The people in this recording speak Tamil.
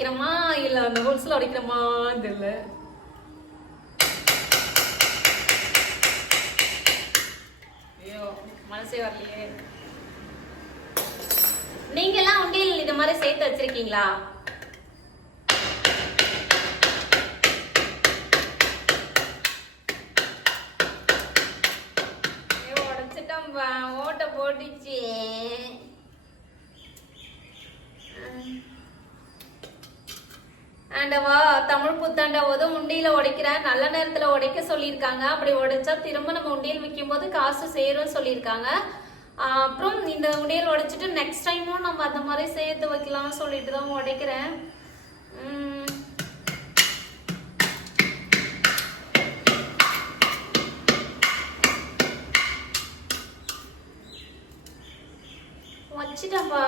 உடைக்கிறோமா இல்ல அந்த ஹோல்ஸ்ல உடைக்கிறோமான்னு தெரியல. ஐயோ மனசே வரலையே. நீங்க எல்லாம் உண்டியல் இந்த மாதிரி சேர்த்து வச்சிருக்கீங்களா? ஓட்ட போட்டுச்சு. ஆண்டவா தமிழ் புத்தாண்டாவது உண்டியில உடைக்கிறேன், நல்ல நேரத்துல உடைக்க சொல்லியிருக்காங்க. அப்படி உடைச்சா திரும்ப நம்ம உண்டியல் விற்கும் போது காசு சேரும் சொல்லியிருக்காங்க. அப்புறம் இந்த உண்டியல் உடைச்சிட்டு நெக்ஸ்ட் டைமும் நம்ம அந்த மாதிரி சேர்த்து வைக்கலாம்னு சொல்லிட்டு தான் உடைக்கிறேன். வச்சுட்டப்பா.